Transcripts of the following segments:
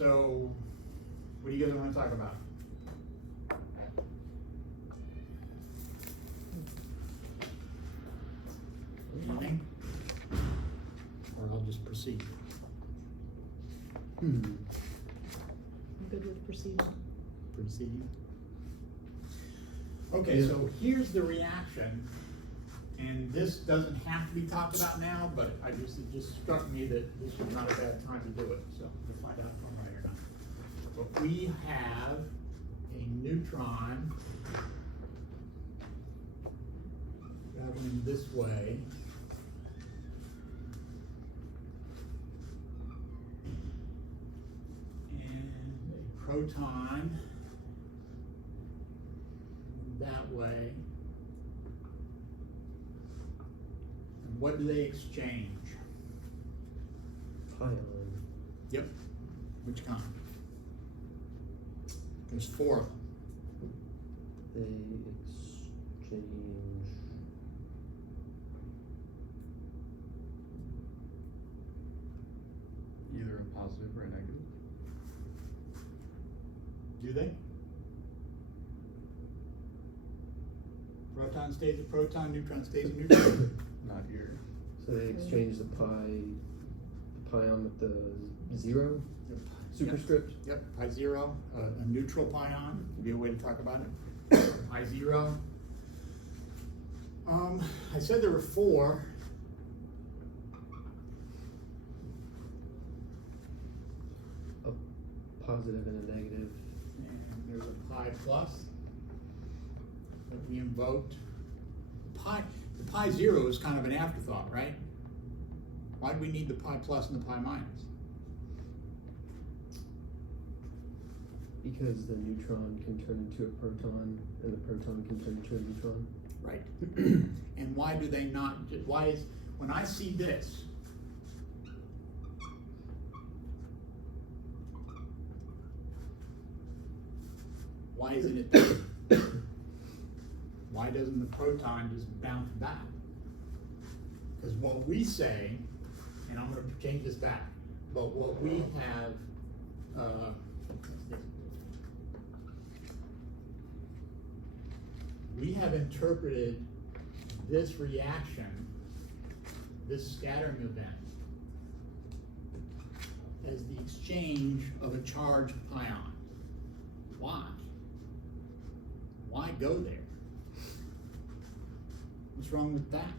So, what do you guys want to talk about? Anything? Or I'll just proceed. I'm good with proceeding. Proceeding. Okay, so here's the reaction, and this doesn't have to be talked about now, but it just struck me that this was not a bad time to do it, so we'll find out if I'm right or not. But we have a neutron traveling this way. And a proton that way. And what do they exchange? Pion. Yep. Which kind? There's 4 of them. They exchange. Either a positive or a negative. Do they? Proton stays a proton, neutron stays a neutron. Not here. So they exchange the pion with the 0 superscript. Yep, pi 0, a neutral pion would be a way to talk about it. Pi 0. I said there were 4. A positive and a negative. And there's a pi plus that we invoked. The pi 0 is kind of an afterthought, right? Why do we need the pi plus and the pi minus? Because the neutron can turn into a proton, and the proton can turn into a neutron. Right. And why do they not, why is, when I see this, why isn't it there? Why doesn't the proton just bounce back? Because what we say, and I'm going to change this back, but what we have, we have interpreted this reaction, this scattering event, as the exchange of a charged pion. Why? Why go there? What's wrong with that?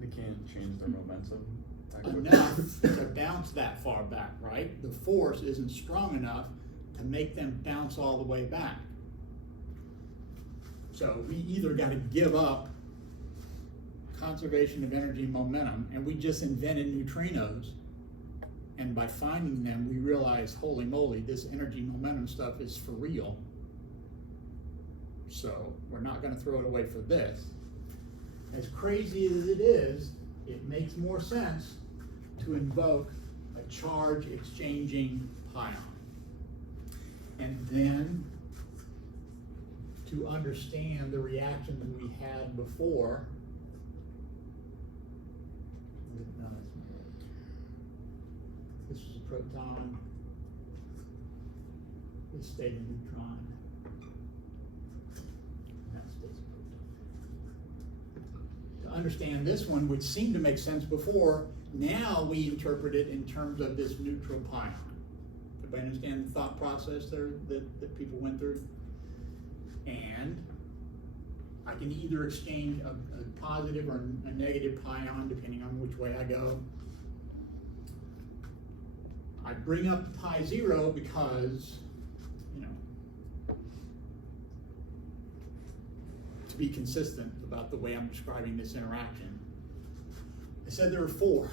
They can't change their momentum. Enough to bounce that far back, right? The force isn't strong enough to make them bounce all the way back. So we either got to give up conservation of energy and momentum, and we just invented neutrinos, and by finding them we realized, holy moly, this energy momentum stuff is for real. So we're not going to throw it away for this. As crazy as it is, it makes more sense to invoke a charge exchanging pion. And then to understand the reaction that we had before. This is a proton. This stayed a neutron. That stays a proton. To understand this one, which seemed to make sense before, now we interpret it in terms of this neutral pion. Everybody understand the thought process there that people went through? And I can either exchange a positive or a negative pion depending on which way I go. I bring up the pi 0 because, you know, to be consistent about the way I'm describing this interaction. I said there were 4.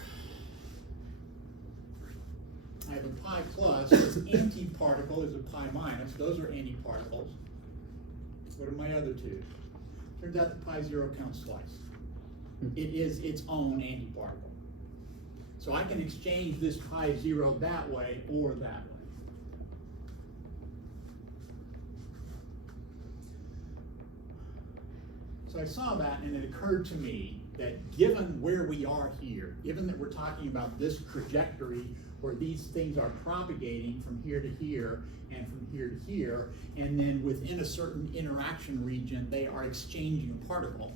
I have a pi plus, this antiparticle is a pi minus, those are antiparticles. What are my other 2? Turns out the pi 0 counts twice. It is its own antiparticle. So I can exchange this pi 0 that way or that way. So I saw that and it occurred to me that given where we are here, given that we're talking about this trajectory where these things are propagating from here to here and from here to here, and then within a certain interaction region, they are exchanging a particle,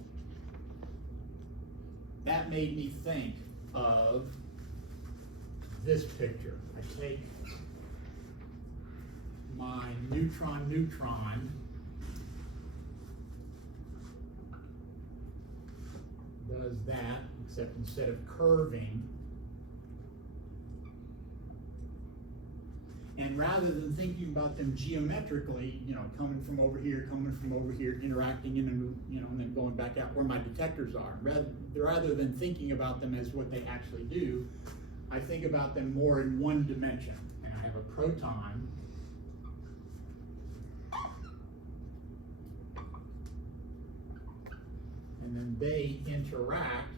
that made me think of this picture. I take my neutron does that, except instead of curving, and rather than thinking about them geometrically, you know, coming from over here, interacting in a, you know, and then going back out where my detectors are, rather than thinking about them as what they actually do, I think about them more in one dimension. And I have a proton and then they interact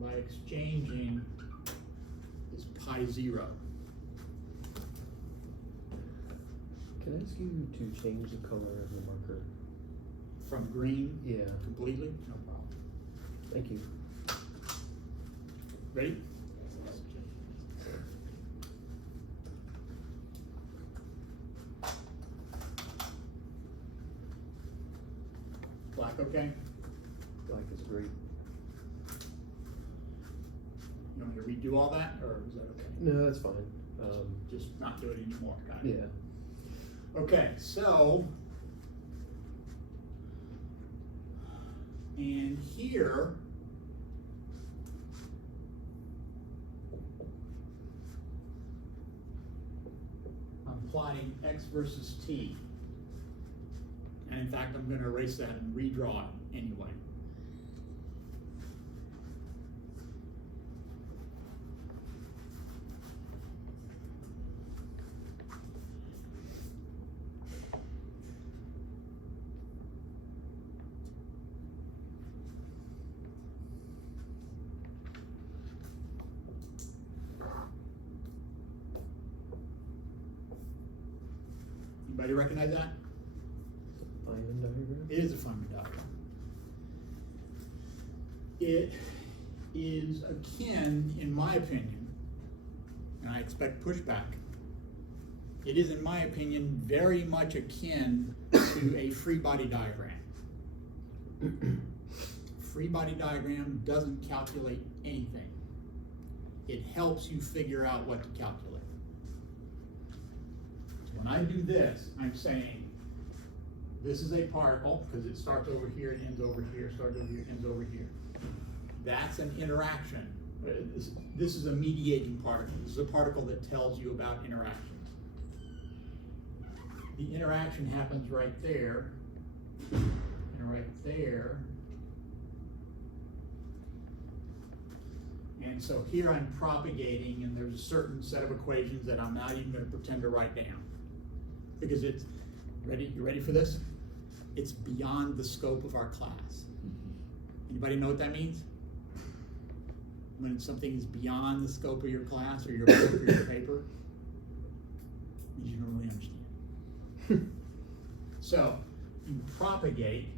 by exchanging this pi 0. Can I ask you to change the color of the marker? From green Yeah, completely? No problem. thank you. Ready? Black okay? Black is great. You want me to redo all that, or is that okay? No, that's fine. Just not do it anymore, got it? Yeah. Okay, so, and here, I'm plotting x versus t. And in fact, I'm gonna erase that and redraw it anyway. Anybody recognize that? Feynman diagram? It is a Feynman diagram. It is akin, in my opinion, and I expect pushback, it is, in my opinion, very much akin to a free body diagram. Free body diagram doesn't calculate anything. It helps you figure out what to calculate. When I do this, I'm saying, this is a particle, because it starts over here, it ends over here, starts over here, ends over here. That's an interaction. This is a mediating particle. This is a particle that tells you about interactions. The interaction happens right there, and right there. And so here I'm propagating, and there's a certain set of equations that I'm not even going to pretend to write down. Because it's, you ready for this? It's beyond the scope of our class. Anybody know what that means? When something is beyond the scope of your class or your book or your paper, it means you don't really understand. So, you propagate,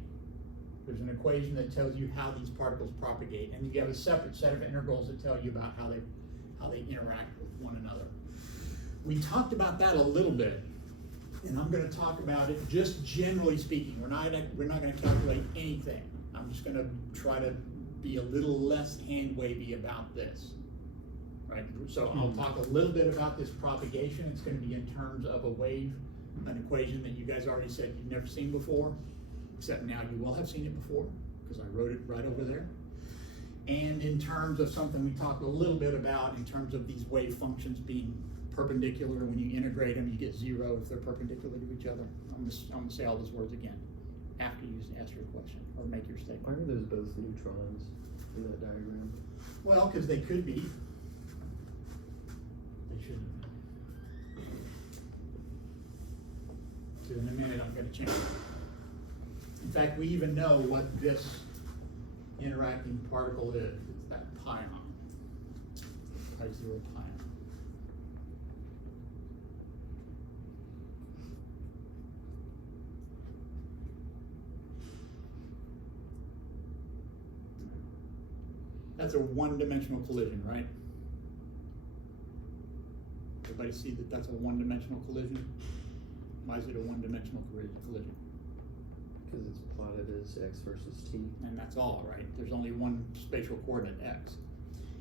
there's an equation that tells you how these particles propagate, and you have a separate set of integrals that tell you about how they interact with one another. We talked about that a little bit. And I'm going to talk about it just generally speaking. We're not going to calculate anything. I'm just going to try to be a little less hand-wavy about this. Right? So I'll talk a little bit about this propagation. It's going to be in terms of a wave, an equation that you guys already said you've never seen before, except now you will have seen it before, because I wrote it right over there. And in terms of something we talked a little bit about in terms of these wave functions being perpendicular. When you integrate them, you get 0 if they're perpendicular to each other. I'm gonna say all those words again after you ask your question or make your statement. Why are those both neutrons in that diagram? Well, because they could be. They shouldn't. So in a minute, I'm going to change it. In fact, we even know what this interacting particle is. It's that pion. Pi 0 pion. That's a one-dimensional collision, right? Everybody see that that's a one-dimensional collision? Why is it a one-dimensional collision? Because it's plotted as x versus t. And that's all, right? There's only one spatial coordinate, x.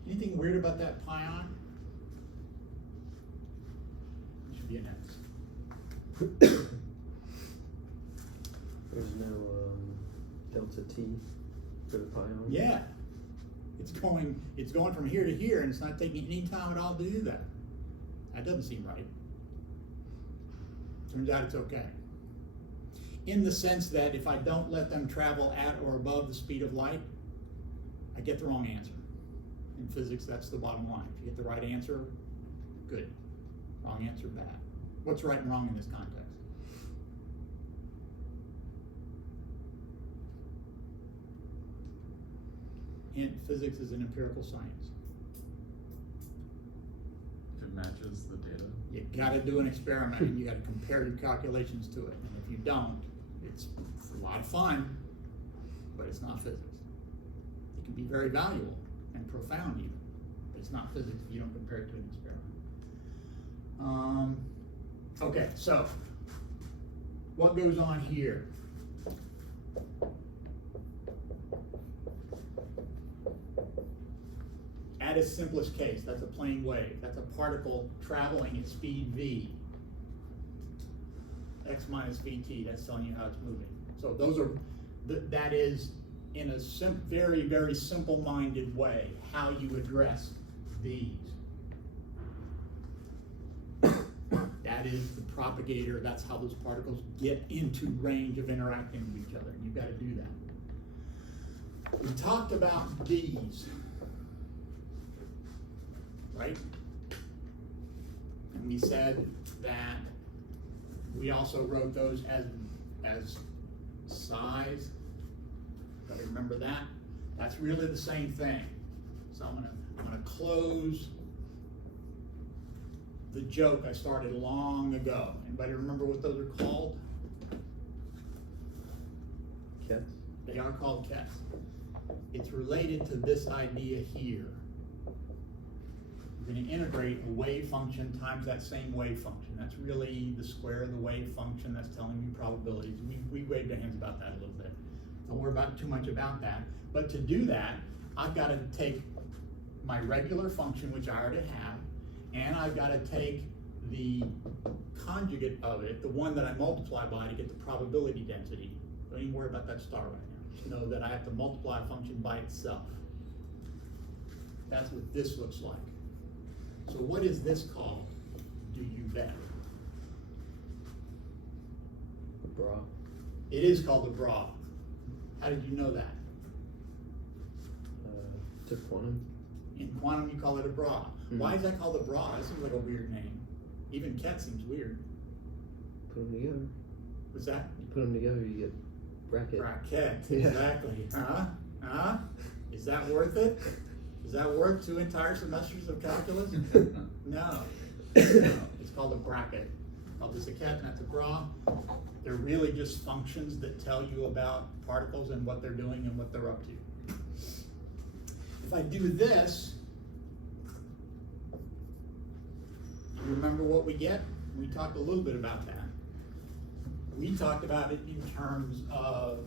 Anything weird about that pion? It should be an x. There's no delta t for the pion. Yeah. It's going from here to here, and it's not taking any time at all to do that. That doesn't seem right. Turns out it's okay. In the sense that if I don't let them travel at or above the speed of light, I get the wrong answer. In physics, that's the bottom line. If you get the right answer, good. Wrong answer, bad. What's right and wrong in this context? Hint, physics is an empirical science. If it matches the data. You gotta do an experiment and you gotta compare your calculations to it. And if you don't, it's a lot of fun, but it's not physics. It can be very valuable and profound even, but it's not physics if you don't compare it to an experiment. Okay, so what goes on here? At its simplest case, that's a plane wave. That's a particle traveling at speed v. X minus vt, that's telling you how it's moving. So those are, that is, in a very, very simple-minded way, how you address these. That is the propagator, that's how those particles get into range of interacting with each other. You've got to do that. We talked about these, right? And we said that we also wrote those as size. Gotta remember that. That's really the same thing. So I'm gonna close the joke I started long ago. Anybody remember what those are called? Kets. They are called kets. It's related to this idea here. We're going to integrate a wave function times that same wave function. That's really the square of the wave function that's telling you probabilities. We waved our hands about that a little bit. Don't worry about too much about that. But to do that, I've got to take my regular function, which I already have, and I've got to take the conjugate of it, the one that I multiply by to get the probability density. Don't even worry about that star right now. Just know that I have to multiply a function by itself. That's what this looks like. So what is this called? Do you bet? The bra. It is called the bra. How did you know that? To quantum. In quantum, you call it a bra. Mm-hmm. Why is that called a bra? That seems like a weird name. Even ket seems weird. Put them together. What's that? You put them together, you get bracket. Bracket, Yeah. exactly. Huh? Is that worth it? Is that worth 2 entire semesters of calculus? No. It's called a bracket. Called this a ket, and that's a bra. They're really just functions that tell you about particles and what they're doing and what they're up to. If I do this, you remember what we get? We talked a little bit about that. We talked about it in terms of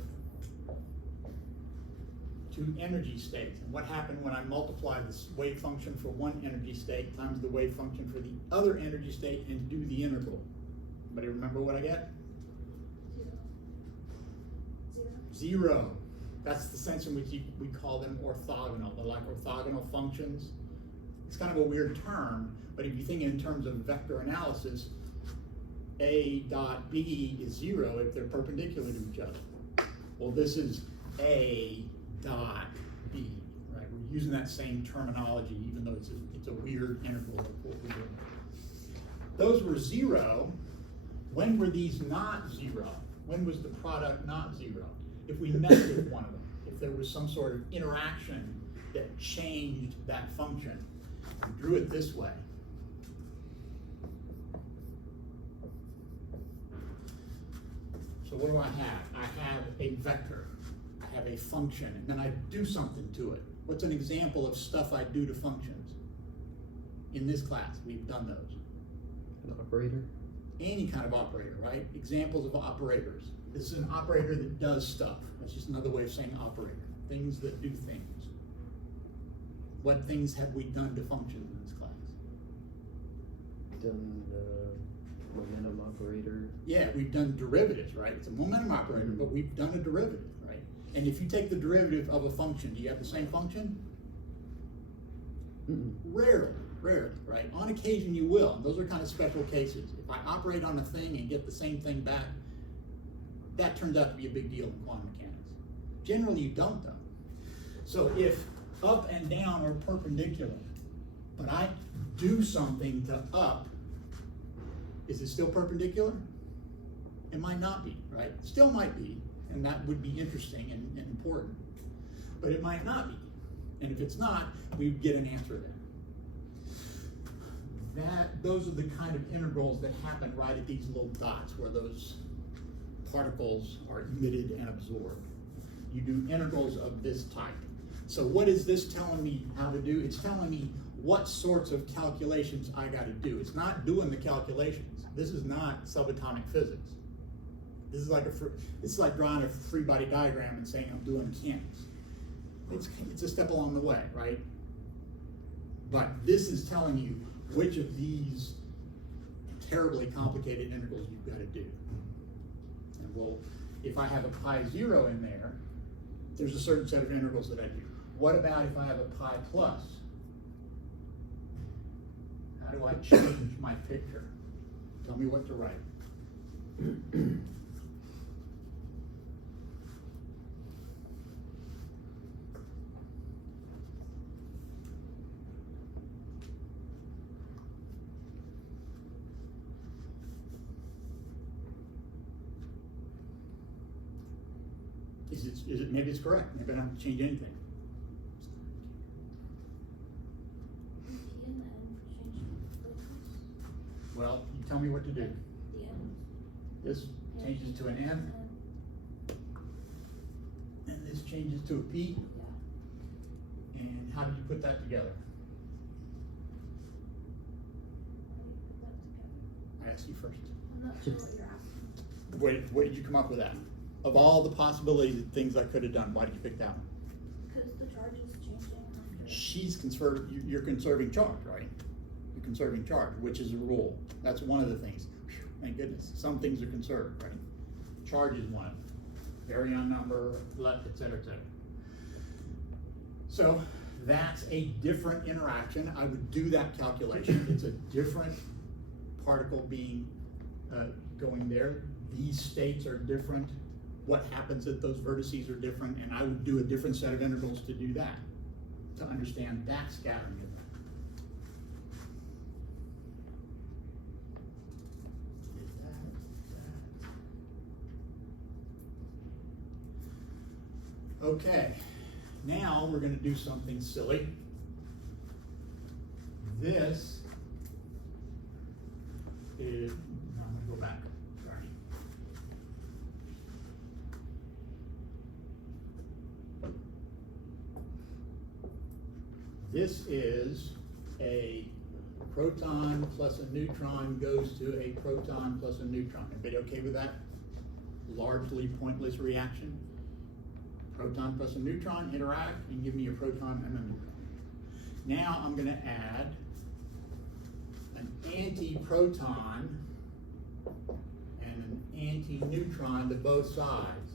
2 energy states. And what happened when I multiply this wave function for one energy state times the wave function for the other energy state and do the integral. Anybody remember what I get? 0. That's the sense in which we call them orthogonal. They're like orthogonal functions. It's kind of a weird term, but if you think in terms of vector analysis, A dot B is 0 if they're perpendicular to each other. Well, this is A dot B, right? We're using that same terminology, even though it's a weird integral of what we're doing. Those were 0. When were these not 0? When was the product not 0? If we messed with one of them, if there was some sort of interaction that changed that function. We drew it this way. So what do I have? I have a vector. I have a function, and then I do something to it. What's an example of stuff I do to functions? In this class, we've done those. An operator. Any kind of operator, right? Examples of operators. This is an operator that does stuff. That's just another way of saying operator. Things that do things. What things have we done to functions in this class? Done momentum operator. Yeah, we've done derivatives, right? It's a momentum operator, Mhm. but we've done a derivative, right? And if you take the derivative of a function, do you have the same function? Mm-mm. Rarely, right? On occasion you will, and those are kind of special cases. If I operate on a thing and get the same thing back, that turns out to be a big deal in quantum mechanics. Generally you don't though. So if up and down are perpendicular, but I do something to up, is it still perpendicular? It might not be, right? Still might be, and that would be interesting and important, but it might not be. And if it's not, we get an answer there. Those are the kind of integrals that happen right at these little dots where those particles are emitted and absorbed. You do integrals of this type. So what is this telling me how to do? It's telling me what sorts of calculations I got to do. It's not doing the calculations. This is not subatomic physics. This is like it's like drawing a free body diagram and saying I'm doing mechanics. It's a step along the way, right? But this is telling you which of these terribly complicated integrals you've got to do. And well, if I have a pi 0 in there, there's a certain set of integrals that I do. What about if I have a pi plus? How do I change my picture? Tell me what to write. Is it, maybe it's correct, maybe I don't have to change anything. Well, you tell me what to do. This changes to an N, and this changes to a P. And how did you put that together? I asked you first. I'm not sure what you're asking. What did you come up with that? Of all the possibilities of things I could have done, why did you pick that one? Because the charge is changing after. You're conserving charge, right? You're conserving charge, which is a rule. That's one of the things. Whew, thank goodness. Some things are conserved, right? Charge is one. Baryon number, left, et cetera, et cetera. So that's a different interaction. I would do that calculation. It's a different particle being going there. These states are different. What happens at those vertices are different, and I would do a different set of integrals to do that, to understand that scattering event. Okay, now we're going to do something silly. This is, no, I'm going to go back. Sorry. This is a proton plus a neutron goes to a proton plus a neutron. Everybody okay with that? Largely pointless reaction. Proton plus a neutron interact and give me a proton and a neutron. Now I'm going to add an anti-proton and an anti-neutron to both sides.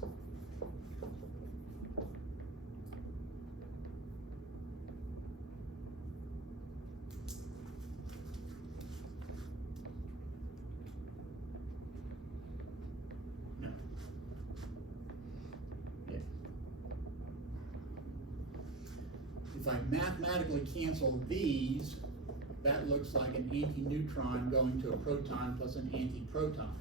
No. Yeah. If I mathematically cancel these, that looks like an anti-neutron going to a proton plus an anti-proton.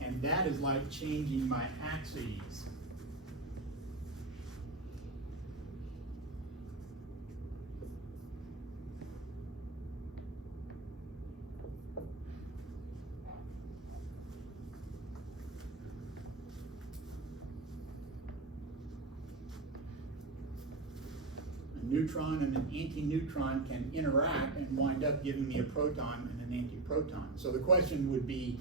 And that is like changing my axes. neutron and an anti-neutron can interact and wind up giving me a proton and an anti-proton. So the question would be,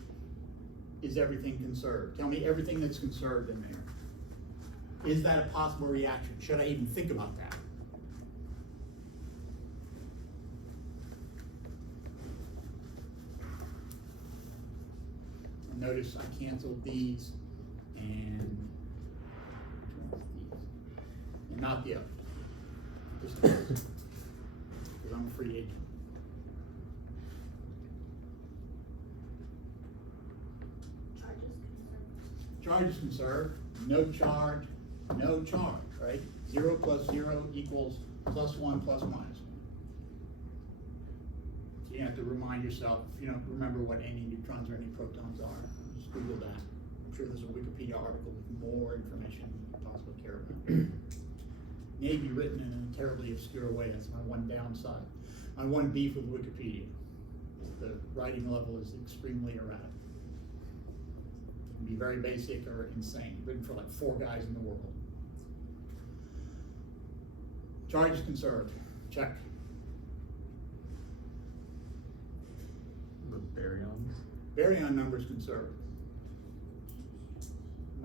is everything conserved? Tell me everything that's conserved in there. Is that a possible reaction? Should I even think about that? Notice I canceled these and not the other. Just because I'm a free agent. Charge is conserved. No charge, no charge, right? 0 plus 0 equals plus 1 plus minus 1. So you have to remind yourself, if you don't remember what any neutrons or any protons are, just Google that. I'm sure there's a Wikipedia article with more information you could possibly care about. May be written in a terribly obscure way. That's my one downside. My one beef with Wikipedia. The writing level is extremely erratic. It can be very basic or insane. Written for like 4 guys in the world. Charge is conserved. Check. The baryons. Baryon number is conserved.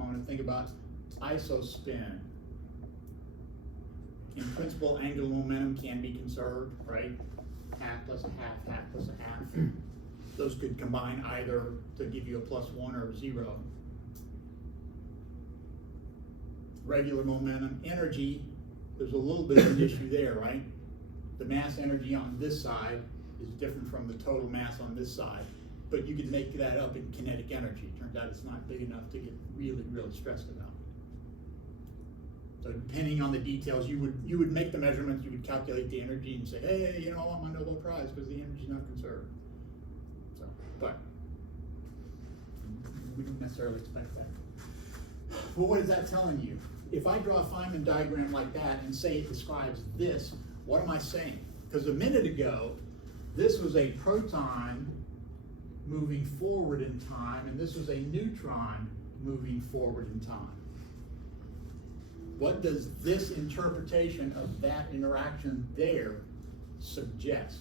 I want to think about isospin. In principle, angular momentum can be conserved, right? Half plus a half, half plus a half. Those could combine either to give you a plus 1 or a 0. Regular momentum, energy, there's a little bit of an issue there, right? The mass energy on this side is different from the total mass on this side, but you can make that up in kinetic energy. Turns out it's not big enough to get really, really stressed about. So depending on the details, you would make the measurements, you would calculate the energy and say, hey, you know, I want my Nobel Prize because the energy's not conserved. So, but we don't necessarily expect that. But what is that telling you? If I draw a Feynman diagram like that and say it describes this, what am I saying? Because a minute ago, this was a proton moving forward in time, and this was a neutron moving forward in time. What does this interpretation of that interaction there suggest?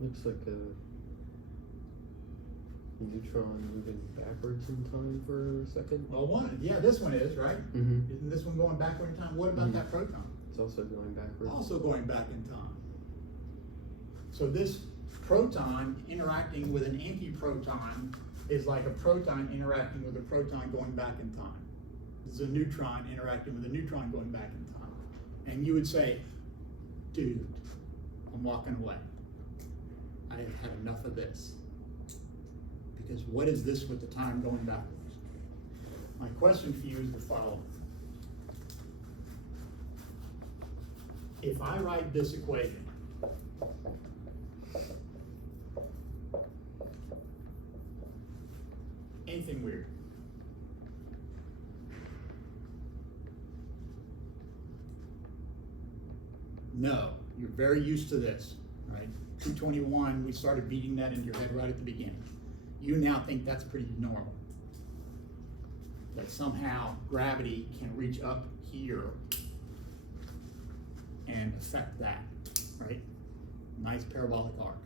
Looks like a neutron moving backwards in time for a second. Well, this one is, right? Mm-hmm. Isn't this one going backward in time? What about that proton? It's also going backwards. Also going back in time. So this proton interacting with an antiproton is like a proton interacting with a proton going back in time. This is a neutron interacting with a neutron going back in time. And you would say, dude, I'm walking away. I have had enough of this. Because what is this with the time going backwards? My question for you is the following. If I write this equation, anything weird? No, you're very used to this, right? 221, we started beating that into your head right at the beginning. You now think that's pretty normal. That somehow gravity can reach up here and affect that, right? Nice parabolic arc.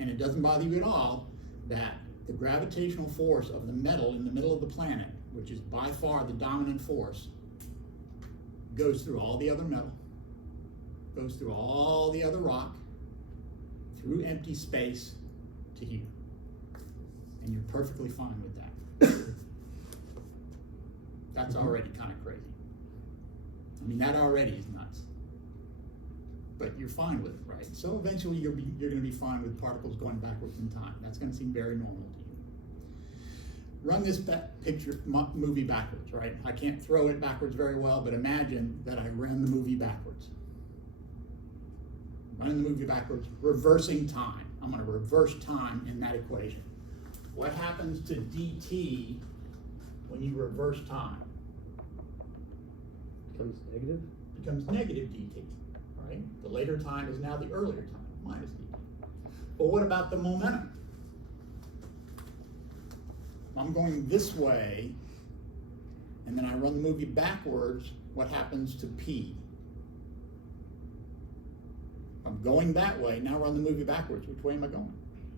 And it doesn't bother you at all that the gravitational force of the metal in the middle of the planet, which is by far the dominant force, goes through all the other metal, goes through all the other rock, through empty space to here. And you're perfectly fine with that. That's already kind of crazy. I mean, that already is nuts. But you're fine with it, right? So eventually you're going to be fine with particles going backwards in time. That's going to seem very normal to you. Run this movie backwards, right? I can't throw it backwards very well, but imagine that I ran the movie backwards. Running the movie backwards, reversing time. I'm going to reverse time in that equation. What happens to dt when you reverse time? Becomes negative? Becomes negative dt, right? The later time is now the earlier time, minus dt. But what about the momentum? I'm going this way, and then I run the movie backwards, what happens to P? I'm going that way, now run the movie backwards. Which way am I going?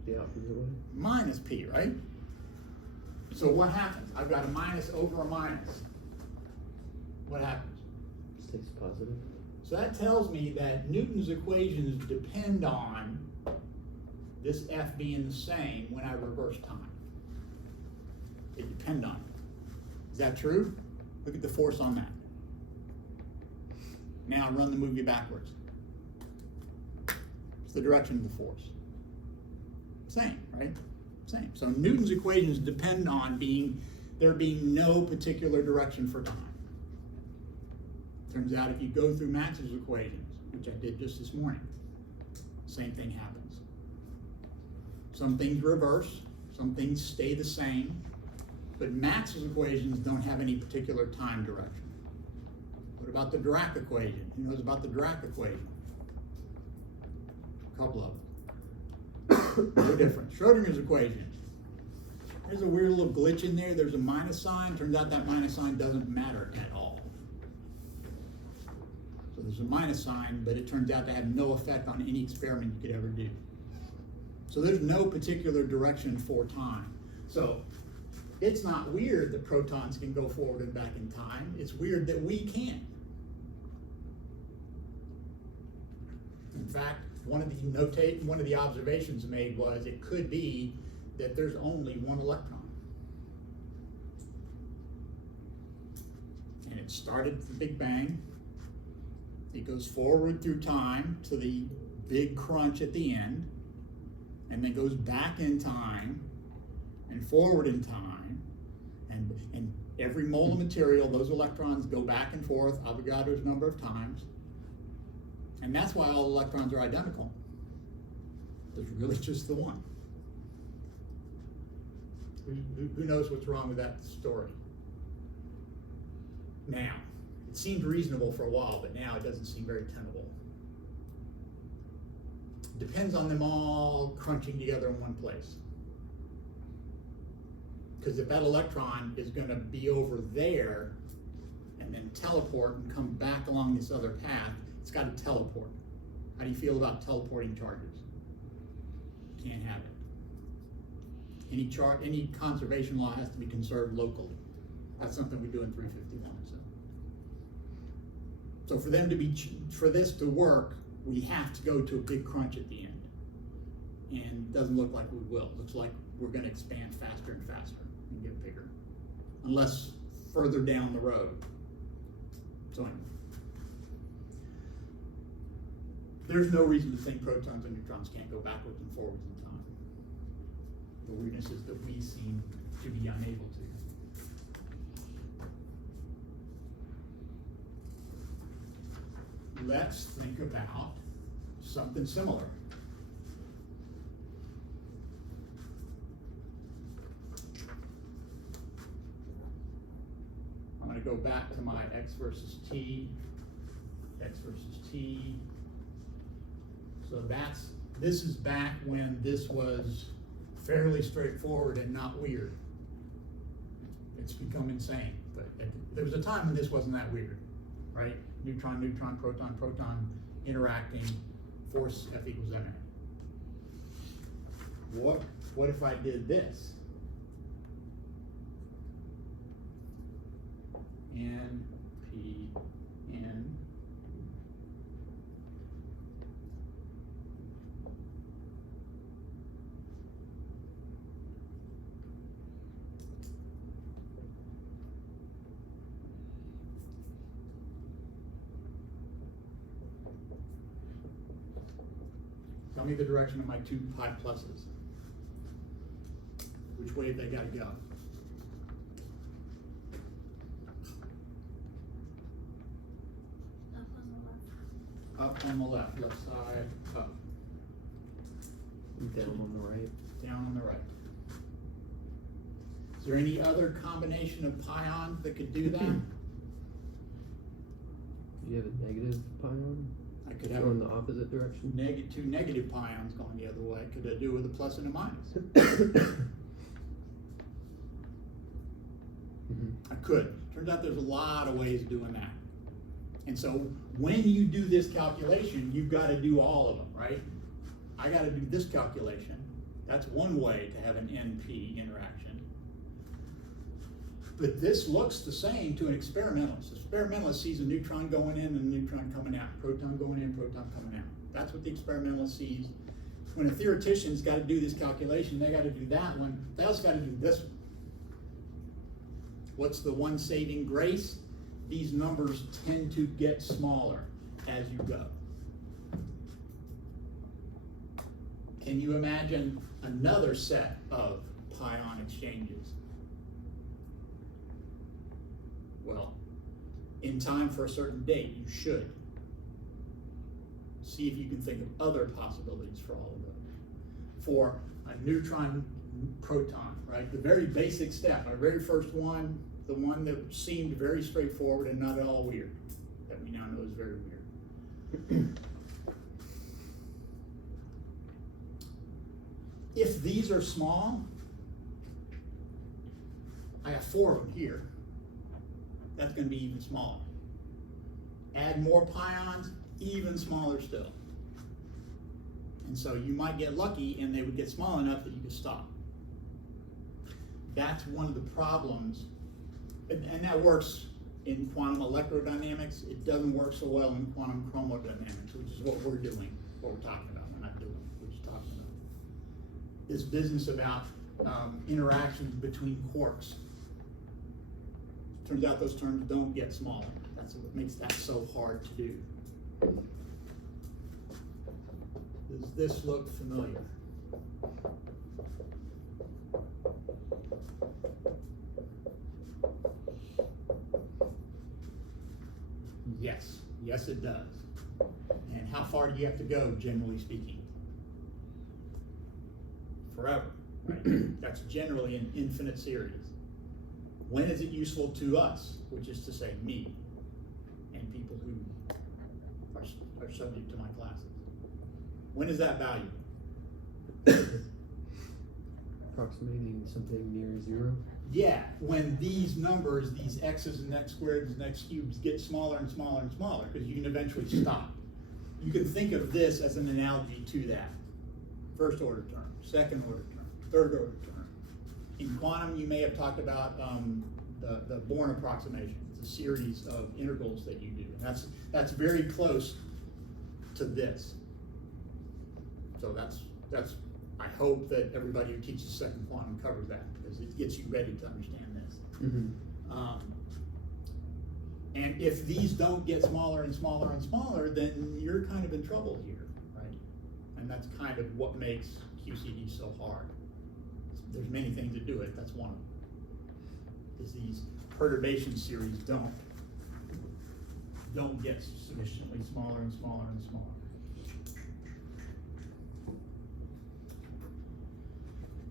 The opposite way. Minus P, right? So what happens? I've got a minus over a minus. What happens? Stays positive. So that tells me that Newton's equations depend on this F being the same when I reverse time. They depend on it. Is that true? Look at the force on that. Now run the movie backwards. It's the direction of the force. Same, right? Same. So Newton's equations depend on there being no particular direction for time. Turns out if you go through Maxwell's equations, which I did just this morning, same thing happens. Some things reverse, some things stay the same, but Maxwell's equations don't have any particular time direction. What about the Dirac equation? Who knows about the Dirac equation? A couple of them. No different. Schrodinger's equation. There's a weird little glitch in there. There's a minus sign. Turns out that minus sign doesn't matter at all. So there's a minus sign, but it turns out to have no effect on any experiment you could ever do. So there's no particular direction for time. So it's not weird that protons can go forward and back in time. It's weird that we can't. In fact, one of the observations made was it could be that there's only one electron. And it started at the Big Bang. It goes forward through time to the big crunch at the end, and then goes back in time and forward in time, and every mole of material, those electrons go back and forth Avogadro's number of times, and that's why all electrons are identical. There's really just the one. Who knows what's wrong with that story? Now, it seemed reasonable for a while, but now it doesn't seem very tenable. Depends on them all crunching together in one place. Because if that electron is going to be over there and then teleport and come back along this other path, it's got to teleport. How do you feel about teleporting charges? Can't have it. Any conservation law has to be conserved locally. That's something we do in 351. So for this to work, we have to go to a big crunch at the end. And it doesn't look like we will. It looks like we're going to expand faster and faster and get bigger. Unless further down the road. So anyway. There's no reason to think protons and neutrons can't go backwards and forwards in time. The weirdness is that we seem to be unable to. Let's think about something similar. I'm going to go back to my x versus t. So this is back when this was fairly straightforward and not weird. It's become insane, but there was a time when this wasn't that weird, right? Neutron, neutron, proton, proton interacting, force F equals ma. What if I did this? N, P, N. Tell me the direction of my two pi pluses. Which way have they got to go? Up on the left, left side, up. Down on the right. Down on the right. Is there any other combination of pions that could do that? Do you have a negative pion? I could have Going the opposite direction? two negative pions going the other way. Could I do with a plus and a minus? I could. Turns out there's a lot of ways of doing that. And so when you do this calculation, you've got to do all of them, right? I got to do this calculation. That's one way to have an NP interaction. But this looks the same to an experimentalist. Experimentalist sees a neutron going in and a neutron coming out, proton going in, proton coming out. That's what the experimentalist sees. When a theoretician's got to do this calculation, they got to do that one. They also got to do this one. What's the one saving grace? These numbers tend to get smaller as you go. Can you imagine another set of pion exchanges? Well, in time for a certain date, you should. See if you can think of other possibilities for all of those. For a neutron proton, right? The very basic step, our very first one, the one that seemed very straightforward and not at all weird, that we now know is very weird. If these are small, I have 4 of them here. That's going to be even smaller. Add more pions, even smaller still. And so you might get lucky and they would get small enough that you could stop. That's one of the problems, and that works in quantum electrodynamics. It doesn't work so well in quantum chromodynamics, which is what we're doing, what we're talking about. We're not doing, we're just talking about. This business about interactions between quarks. Turns out those terms don't get smaller. That's what makes that so hard to do. Does this look familiar? Yes, yes it does. And how far do you have to go, generally speaking? Forever, right? That's generally an infinite series. When is it useful to us, which is to say me, and people who are subject to my classes? When is that valuable? Approximating something near 0? Yeah, when these numbers, these x's and x squareds and x cubes get smaller and smaller and smaller, because you can eventually stop. You can think of this as an analogy to that. First order term, second order term, third order term. In quantum, you may have talked about the Born approximation. It's a series of integrals that you do. And that's very close to this. So that's I hope that everybody who teaches second quantum covers that, because it gets you ready to understand this. Mm-hmm. And if these don't get smaller and smaller and smaller, then you're kind of in trouble here, right? And that's kind of what makes QCD so hard. There's many things that do it. That's one of them. Is these perturbation series don't get sufficiently smaller and smaller and smaller.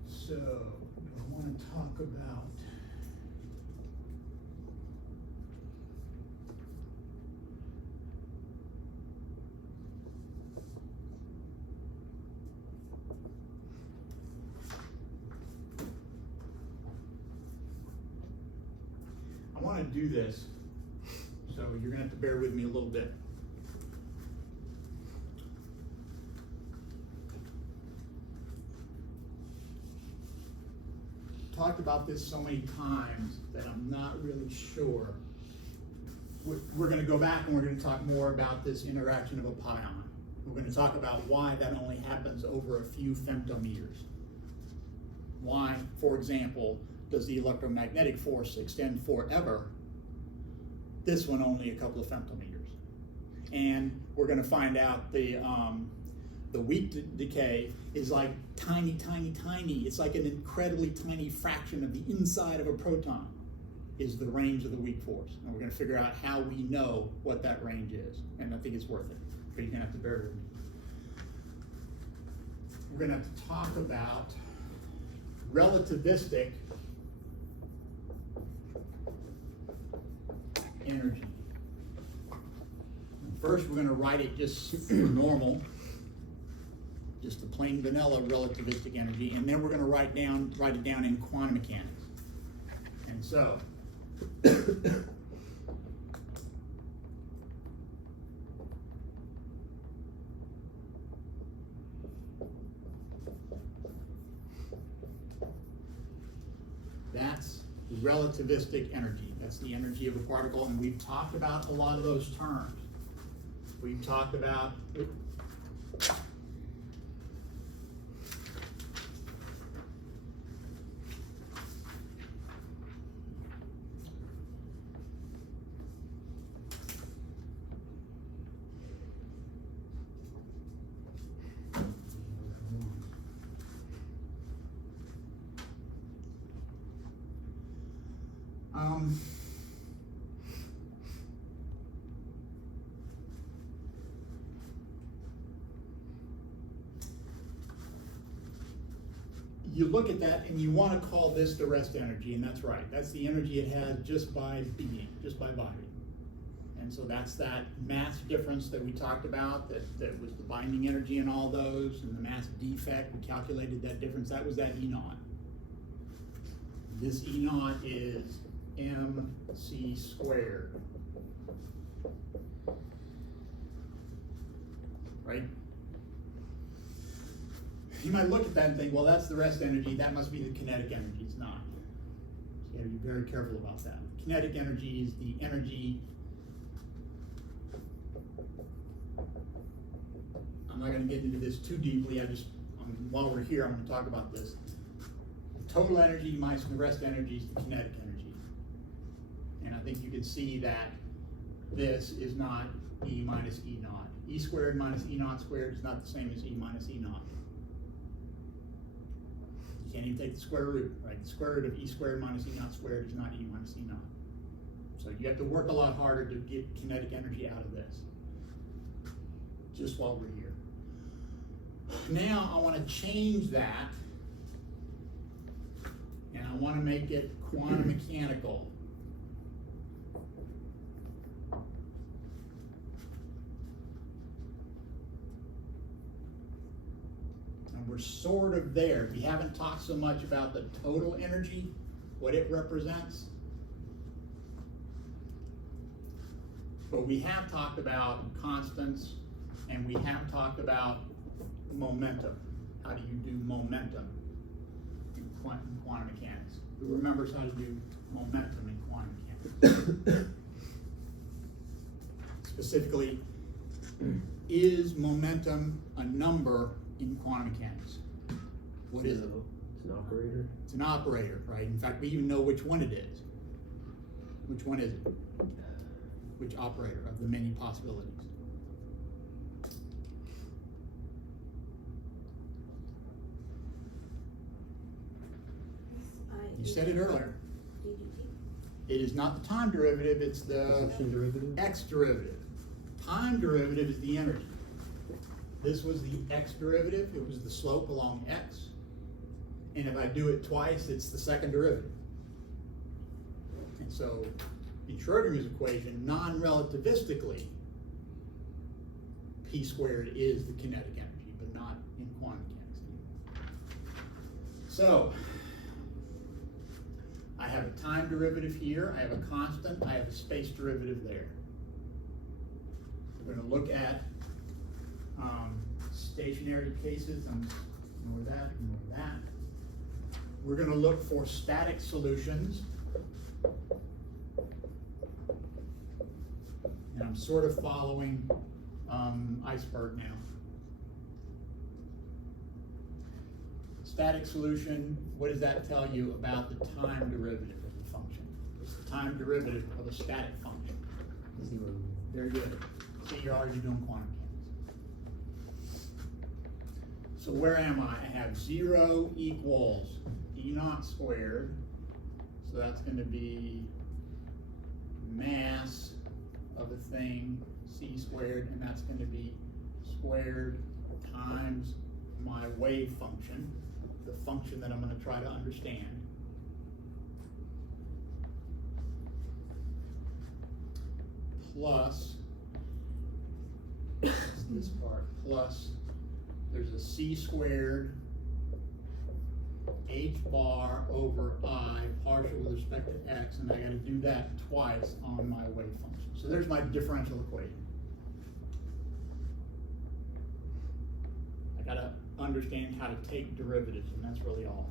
So, I want to talk about I want to do this, so you're going to have to bear with me a little bit. Talked about this so many times that I'm not really sure. We're going to go back and we're going to talk more about this interaction of a pion. We're going to talk about why that only happens over a few femtometers. Why, for example, does the electromagnetic force extend forever? This one only a couple of femtometers. And we're going to find out the weak decay is like tiny, tiny, tiny. It's like an incredibly tiny fraction of the inside of a proton is the range of the weak force. And we're going to figure out how we know what that range is. And I think it's worth it, but you're going to have to bear with me. We're going to have to talk about relativistic energy. First, we're gonna write it just for normal, just the plain vanilla relativistic energy, and then we're gonna write it down in quantum mechanics. And so, that's relativistic energy. That's the energy of a particle, and we've talked about a lot of those terms. We've talked about you look at that and you want to call this the rest energy, and that's right. That's the energy it has just by being, just by vibrating. And so that's that mass difference that we talked about, that was the binding energy in all those, and the mass defect, we calculated that difference. That was that E naught. This E naught is mc squared. Right? You might look at that and think, well, that's the rest energy, that must be the kinetic energy. It's not. So you gotta be very careful about that. Kinetic energy is the energy. I'm not gonna get into this too deeply, while we're here, I'm gonna talk about this. The total energy minus the rest energy is the kinetic energy. And I think you can see that this is not E minus E naught. E squared minus E naught squared is not the same as E minus E naught. You can't even take the square root, right? The square root of E squared minus E naught squared is not E minus E naught. So you have to work a lot harder to get kinetic energy out of this, just while we're here. Now I want to change that, and I want to make it quantum mechanical. We're sort of there. We haven't talked so much about the total energy, what it represents. But we have talked about constants, and we have talked about momentum. How do you do momentum in quantum mechanics? Who remembers how to do momentum in quantum mechanics? Specifically, is momentum a number in quantum mechanics? What is it? It's an operator. It's an operator, right? In fact, we even know which one it is. Which one is it? Which operator of the many possibilities? You said it earlier. It is not the time derivative, it's the Position derivative. x derivative. Time derivative is the energy. This was the x derivative, it was the slope along x. And if I do it twice, it's the second derivative. And so, in Schrodinger's equation, non-relativistically, p squared is the kinetic energy, but not in quantum mechanics. So, I have a time derivative here, I have a constant, I have a space derivative there. We're going to look at stationary cases. Ignore that, ignore that. We're going to look for static solutions. And I'm sort of following iceberg now. Static solution, what does that tell you about the time derivative of the function? It's the time derivative of a static function. Zero. Very good. See, you're already doing quantum mechanics. So where am I? I have 0 equals E naught squared. So that's going to be mass of a thing, c squared, and that's going to be squared times my wave function, the function that I'm going to try to understand. Plus this part, plus there's a c squared h bar over I partial with respect to x, and I gotta do that twice on my wave function. So there's my differential equation. I gotta understand how to take derivatives, and that's really all.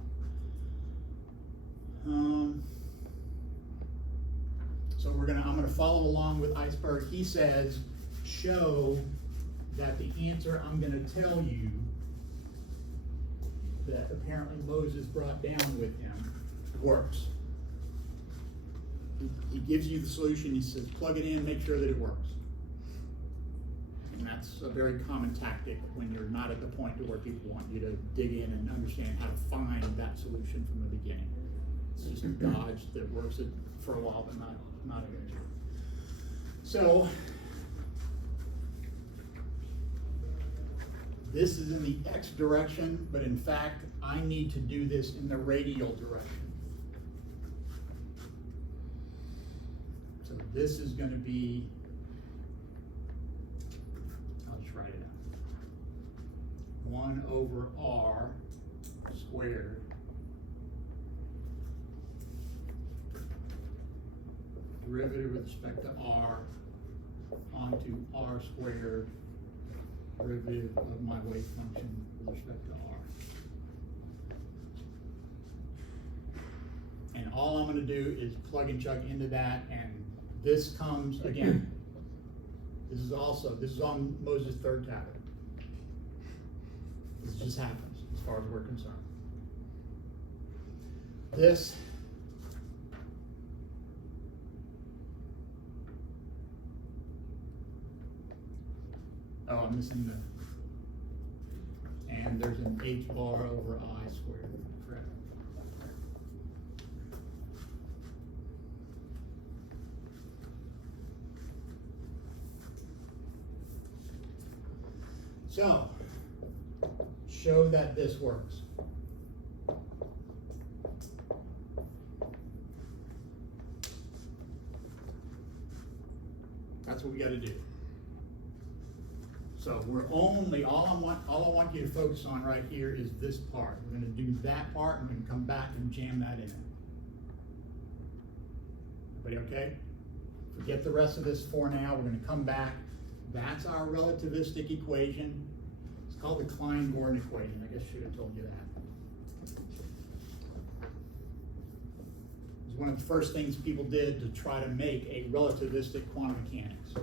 So I'm gonna follow along with Iceberg. He says, show that the answer I'm gonna tell you that apparently Moses brought down with him works. He gives you the solution, he says, plug it in, make sure that it works. And that's a very common tactic when you're not at the point to where people want you to dig in and understand how to find that solution from the beginning. It's just a dodge that works for a while, but not eventually. So, this is in the x direction, but in fact, I need to do this in the radial direction. So this is going to be, I'll just write it out, 1 over r squared derivative with respect to r onto r squared derivative of my wave function with respect to r. And all I'm going to do is plug and chug into that, and this comes again. This is on Moses' third tablet. This just happens as far as we're concerned. This I'm missing and there's an h bar over I squared, correct? So, show that this works. That's what we got to do. So all I want you to focus on right here is this part. We're going to do that part, and we're going to come back and jam that in. Everybody okay? Forget the rest of this for now. We're going to come back. That's our relativistic equation. It's called the Klein-Gordon equation. I guess I should have told you that. It's one of the first things people did to try to make a relativistic quantum mechanics.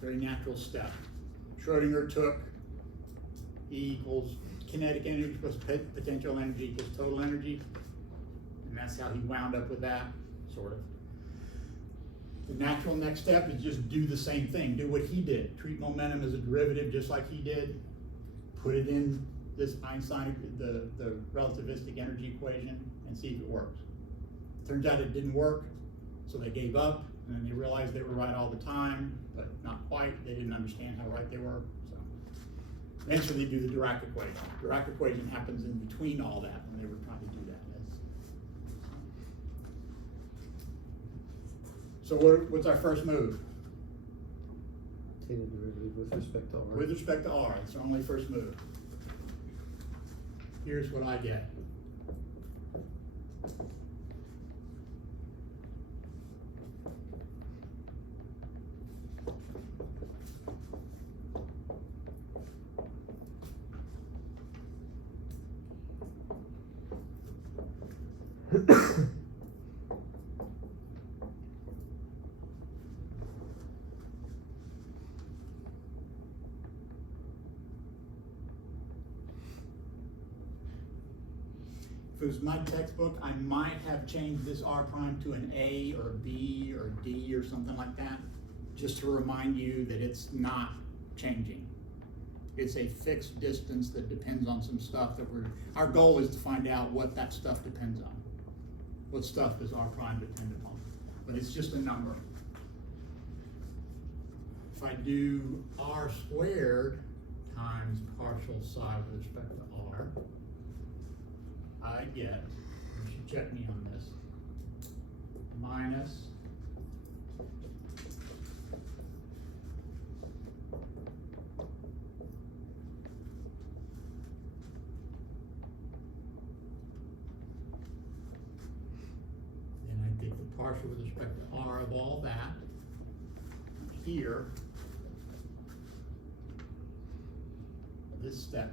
Very natural step. Schrodinger took E equals kinetic energy plus potential energy equals total energy, and that's how he wound up with that, sort of. The natural next step is just do the same thing. Do what he did. Treat momentum as a derivative just like he did. Put it in this Einstein, the relativistic energy equation, and see if it works. Turns out it didn't work, so they gave up. And then they realized they were right all the time, but not quite. They didn't understand how right they were. So eventually they do the Dirac equation. Dirac equation happens in between all that when they were trying to do that. So what's our first move? Take the derivative with respect to r. With respect to r, it's our only first move. Here's what I get. If it was my textbook, I might have changed this r prime to an A or B or D or something like that, just to remind you that it's not changing. It's a fixed distance that depends on some stuff that our goal is to find out what that stuff depends on. What stuff does r prime depend upon? But it's just a number. If I do r squared times partial psi with respect to r, I get, you should check me on this, minus partial with respect to R of all that here, this step.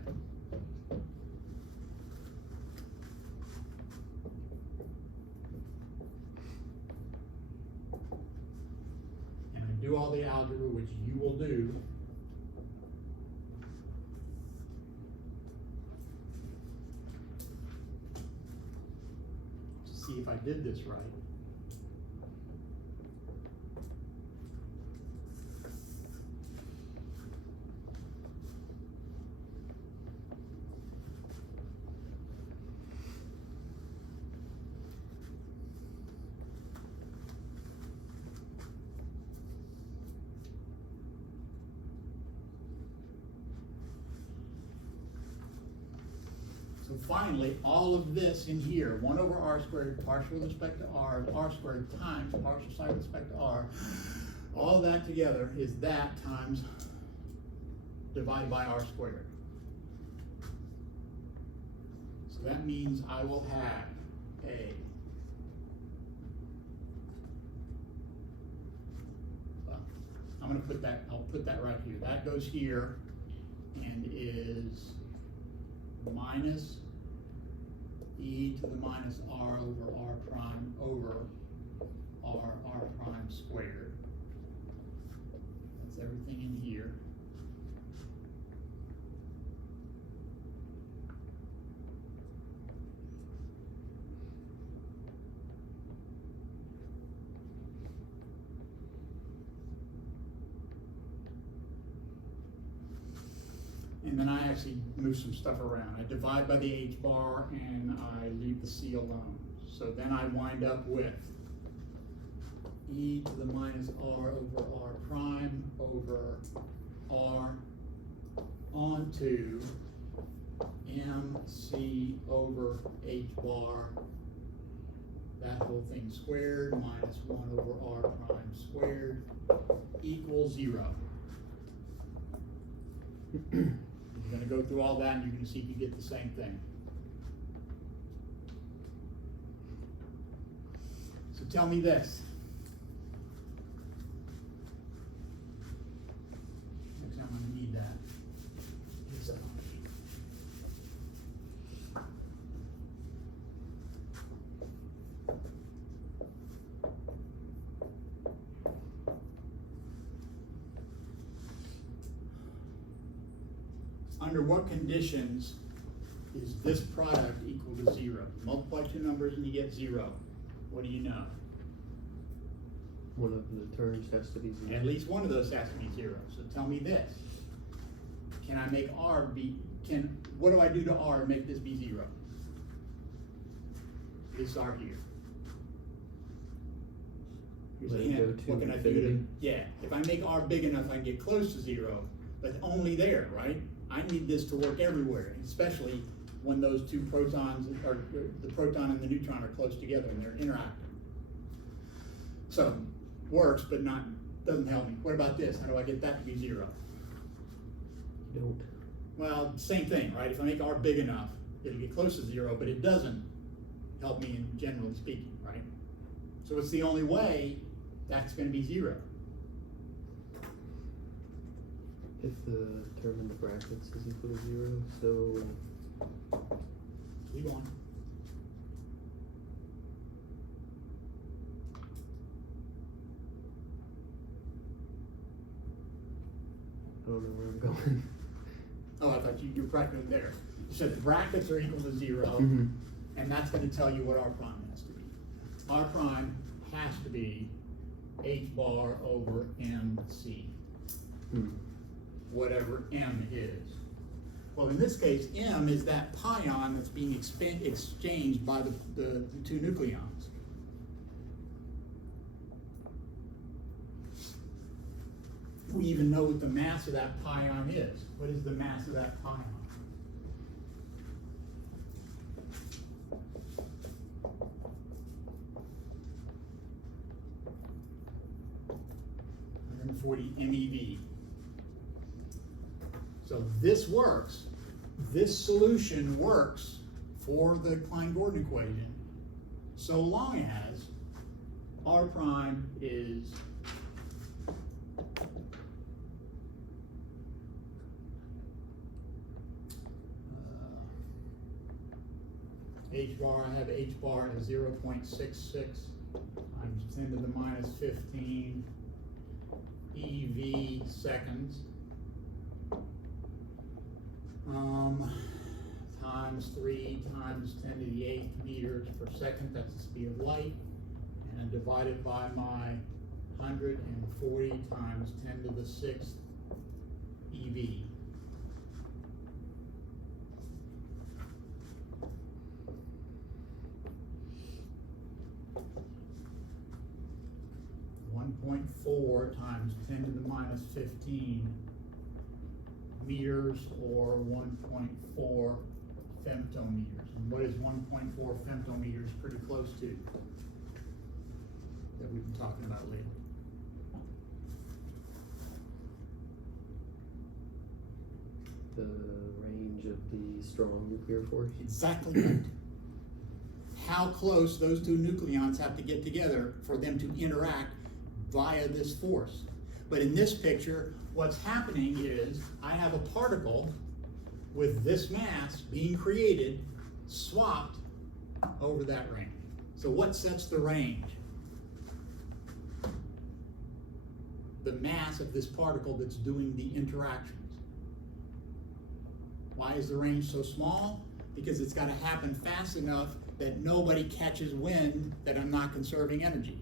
And I do all the algebra, which you will do. To see if I did this right. So finally, all of this in here, 1 over r squared, partial with respect to r squared times partial side with respect to r, all that together is that times divided by r squared. So that means I will have I'm going to put that, I'll put that right here. That goes here and is minus e to the minus r over r prime over r prime squared. That's everything in here. And then I actually move some stuff around. I divide by the h bar and I leave the c alone. So then I wind up with e to the minus r over r prime over r onto mc over h bar, that whole thing squared, minus 1 over r prime squared equals 0. You're going to go through all that and you're going to see if you get the same thing. So tell me this. Next time I'm going to need that. It's up. Under what conditions is this product equal to 0? Multiply two numbers and you get 0. What do you know? One of the terms has to be 0. At least one of those has to be 0. So tell me this. Can I make r be, what do I do to r and make this be 0? This r here. Here's Let a it hint. go to What can I do to, infinity? yeah, if I make r big enough, I can get close to 0, but only there, right? I need this to work everywhere, especially when those two protons, or the proton and the neutron are close together and they're interacting. So, works, but doesn't help me. What about this? How do I get that to be 0? You don't. Well, same thing, right? If I make r big enough, it'll get close to 0, but it doesn't help me in generally speaking, right? So it's the only way that's going to be 0. If the term in the brackets is equal to 0, so Leave on. I don't know where I'm going. Oh, I thought you were practically there. You said the brackets are equal to 0, Mhm. and that's going to tell you what r prime has to be. R prime has to be h bar over mc, whatever m is. Well, in this case, m is that pion that's being exchanged by the two nucleons. We even know what the mass of that pion is. What is the mass of that pion? MeV. So this works. This solution works for the Klein-Gordon equation so long as R prime is H bar, I have H bar as 0.66 times 10 to the minus 15 EV seconds. Times 3 times 10 to the 8th meters per second, that's the speed of light, and divided by my 140 times 10 to the 6th EV. .4 times 10 to the minus 15 meters, or 1.4 femtometers. And what is 1.4 femtometers pretty close to that we've been talking about lately? The range of the strong nuclear force. Exactly right. How close those two nucleons have to get together for them to interact via this force. But in this picture, what's happening is I have a particle with this mass being created, swapped over that range. So what sets the range? The mass of this particle that's doing the interactions. Why is the range so small? Because it's got to happen fast enough that nobody catches wind that I'm not conserving energy,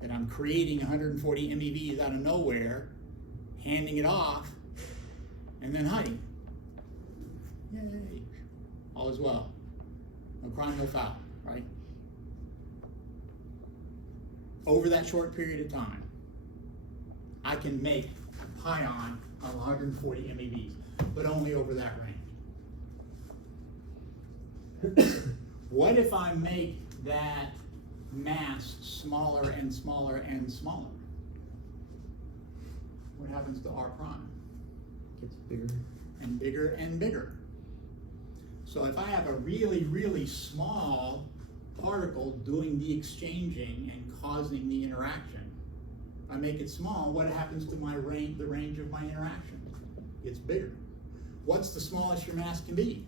that I'm creating 140 MeVs out of nowhere, handing it off, and then hiding. Yay. All is well. No crime, no foul, right? Over that short period of time, I can make a pion of 140 MeVs, but only over that range. What if I make that mass smaller and smaller and smaller? What happens to R prime? Gets bigger. And bigger and bigger. So if I have a really, really small particle doing the exchanging and causing the interaction, if I make it small, what happens to my range, the range of my interaction? It gets bigger. What's the smallest your mass can be?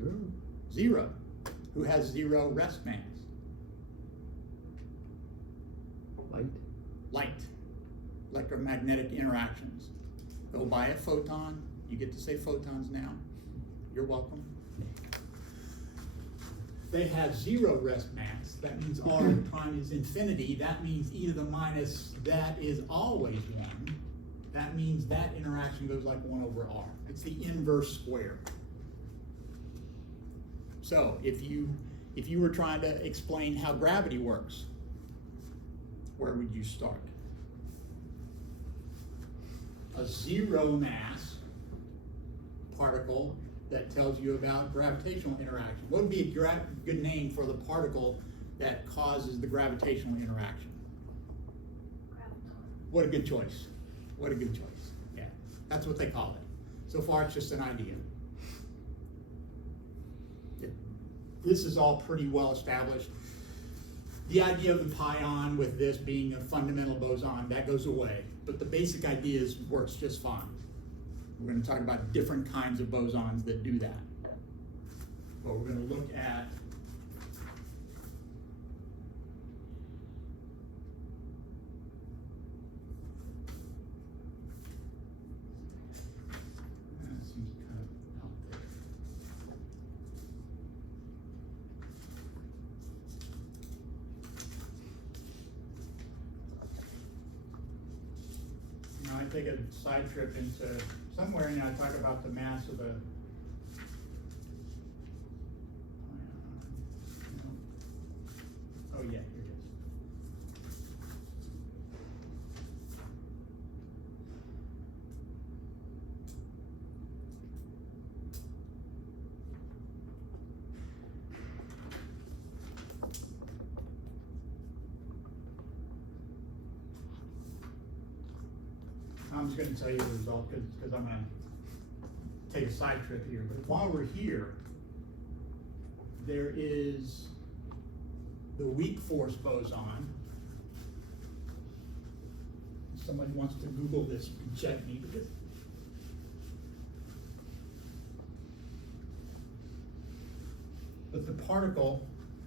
0. 0. Who has 0 rest mass? Light. Light. Electromagnetic interactions. Go buy a photon. You get to say photons now. You're welcome. They have 0 rest mass. That means R prime is infinity. That means e to the minus that is always 1. That means that interaction goes like 1 over R. It's the inverse square. So if you were trying to explain how gravity works, where would you start? A 0 mass particle that tells you about gravitational interaction. What would be a good name for the particle that causes the gravitational interaction? Graviton. What a good choice. What a good choice. Yeah, that's what they call it. So far, it's just an idea. This is all pretty well established. The idea of the pion with this being a fundamental boson, that goes away. But the basic idea works just fine. We're going to talk about different kinds of bosons that do that. But we're going to look at seems kind of out there. Now I take a side trip into somewhere, and I talk about the mass of a oh yeah, here it is. I'm just going to tell you the result because I'm going to take a side trip here. But while we're here, there is the weak force boson. If somebody wants to Google this, you can check me, because but the particle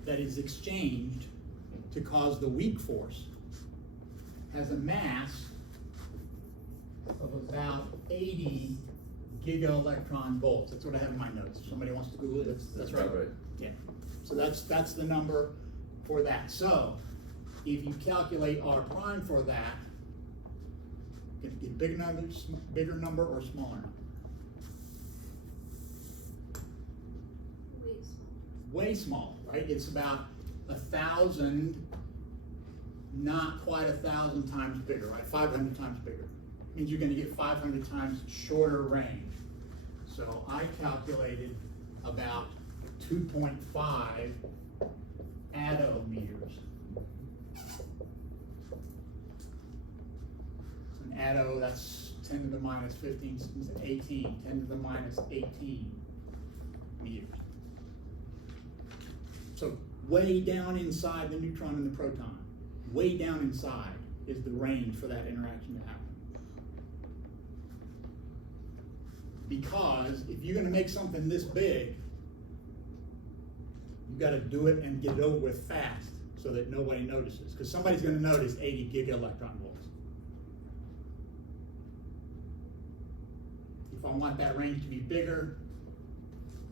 that is exchanged to cause the weak force has a mass of about 80 gigaelectron volts. That's what I have in my notes. If somebody wants to Google it, that's right. about right. Yeah. So that's the number for that. So if you calculate R prime for that, can it get bigger number or smaller number? Way small. Way small, right? It's about 1,000, not quite 1,000 times bigger, right? 500 times bigger. Means you're going to get 500 times shorter range. So I calculated about 2.5 attometers. An atto, that's 10 to the minus 15, 18, 10 to the minus 18 meters. So way down inside the neutron and the proton, way down inside is the range for that interaction to happen. Because if you're going to make something this big, you've got to do it and get it over with fast so that nobody notices. Because somebody's going to notice 80 gigaelectron volts. If I want that range to be bigger,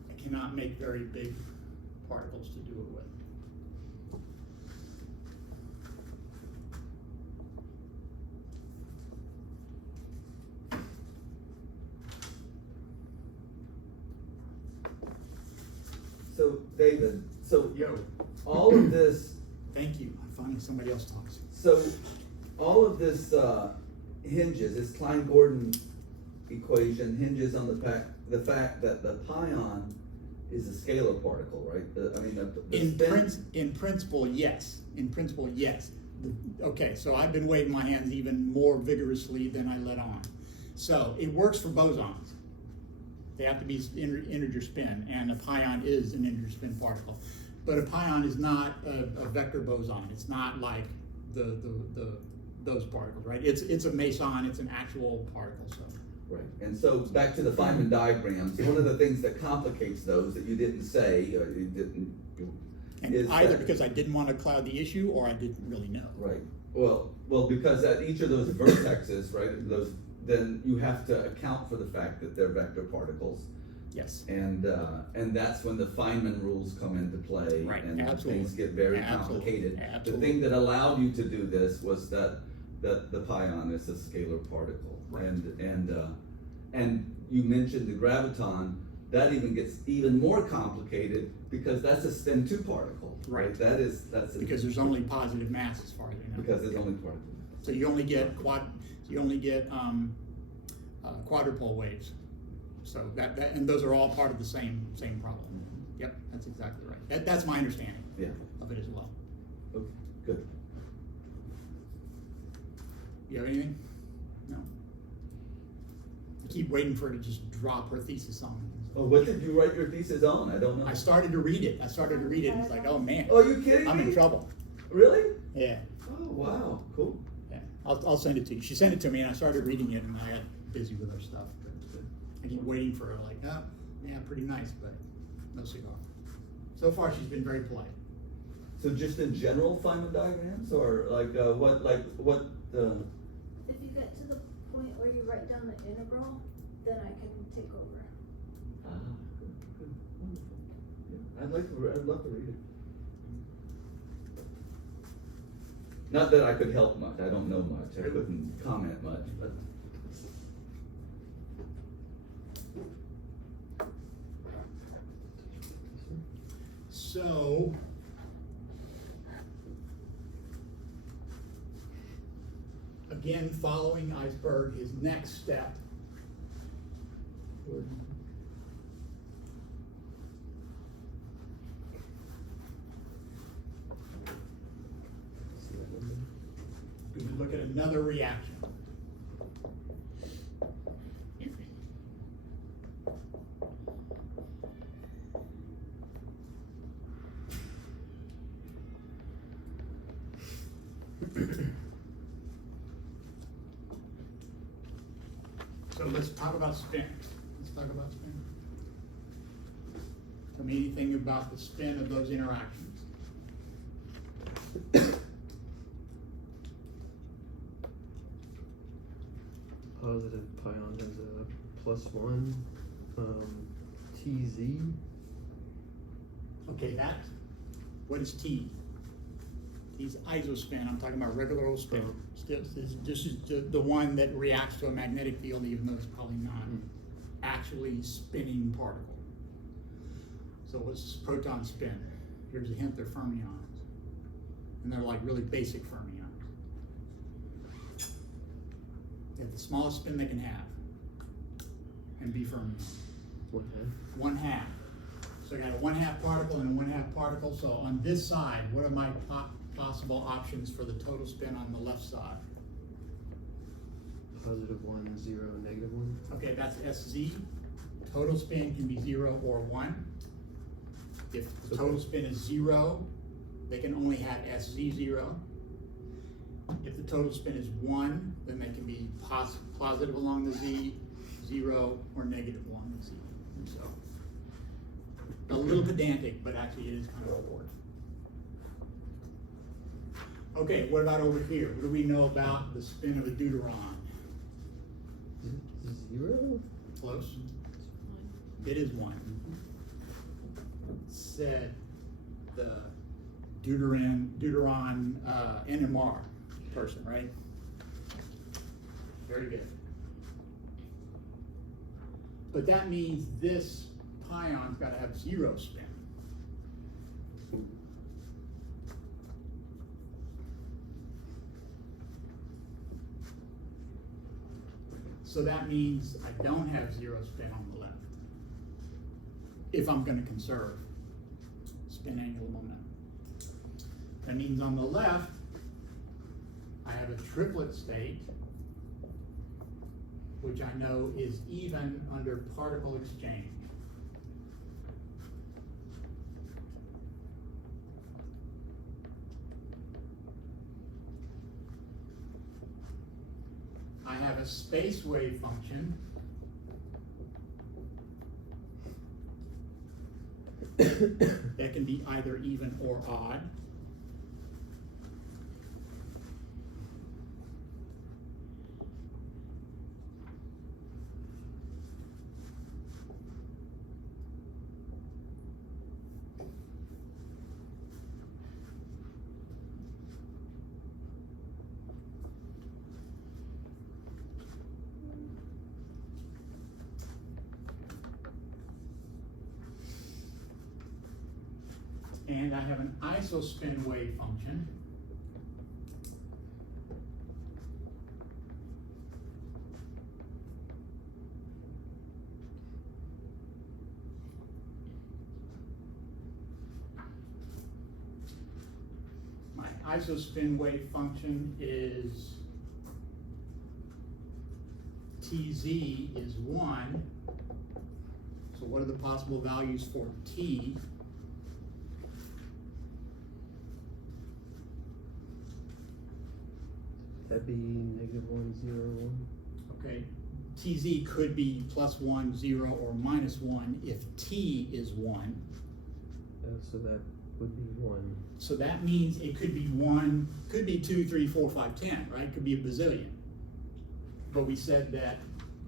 I cannot make very big particles to do it with. So, David, so Yo, all of this, thank you. I'm finding somebody else talks. so all of this hinges, this Klein-Gordon equation hinges on the fact that the pion is a scalar particle, right? In principle, yes. In principle, yes. Okay, so I've been waving my hands even more vigorously than I let on. So it works for bosons. They have to be integer spin, and a pion is an integer spin particle. But a pion is not a vector boson. It's not like those particles, right? It's a meson. It's an actual particle. So. Right, and so back to the Feynman diagrams, one of the things that complicates those that you didn't say, or you didn't, And is either that, because I didn't want to cloud the issue, or I didn't really know. right, well, because at each of those vertexes, right, then you have to account for the fact that they're vector particles. Yes. And that's when the Feynman rules come into play. Right, And absolutely. things get very Absolutely. complicated. Absolutely. The thing that allowed you to do this was that the pion is a scalar particle. Right. And you mentioned the graviton, that even gets even more complicated because that's a spin 2 particle. Right. That's Because there's only positive mass as far as I know. because there's only particles. So you only get quadrupole waves. So that and those are all part of the same problem. Mm-hmm. Yep, that's exactly right. That's my understanding Yeah. of it as well. Okay, good. You have anything? No. I keep waiting for her to just drop her thesis on me. Oh, what did you write your thesis on? I don't know. I started to read it. And it's like, oh man, Oh, you kidding me? I'm in trouble. Really? Yeah. Oh, wow, cool. Yeah. I'll send it to you. She sent it to me, and I started reading it, and I got busy with her stuff. I keep waiting for her, like, oh, yeah, pretty nice, but no cigar. So far, she's been very polite. So just in general Feynman diagrams, or what? If you get to the point where you write down the integral, then I can take over. Good, wonderful. Yeah, I'd love to read it. Not that I could help much. I don't know much. I couldn't comment much, but. So, again, following Iceberg, his next step would we would look at another reaction. So let's talk about spin. Let's talk about spin. Tell me anything about the spin of those interactions. Positive pion has a +1 TZ. Okay, that, what is T? T's isospin, I'm talking about regular old spin. Oh. This is the one that reacts to a magnetic field, even though it's probably not actually spinning particle. So what's proton spin? Here's a hint, they're fermions. And they're like really basic fermions. They have the smallest spin they can have and be fermion. 1/2. 1/2. So I got a 1/2 particle and a 1/2 particle. So on this side, what are my possible options for the total spin on the left side? +1, 0, -1. Okay, that's SZ. Total spin can be 0 or 1. If the total spin is 0, they can only have SZ0. If the total spin is 1, then they can be positive along the Z, 0, or negative along the Z. And so, a little pedantic, but actually it is kind of important. Okay, what about over here? What do we know about the spin of a deuteron? 0? Close. It is 1. Said the deuteron NMR person, right? Very good. But that means this pion's got to have 0 spin. So that means I don't have 0 spin on the left, if I'm going to conserve spin angular momentum. That means on the left, I have a triplet state, which I know is even under particle exchange. I have a space wave function that can be either even or odd. And I have an isospin wave function my isospin wave function is TZ is 1. So what are the possible values for T? That'd be -1, 0, 1. Okay, TZ could be +1, 0, or -1 if T is 1. So that would be 1. So that means it could be 1, could be 2, 3, 4, 5, 10, right? Could be a bazillion. But we said that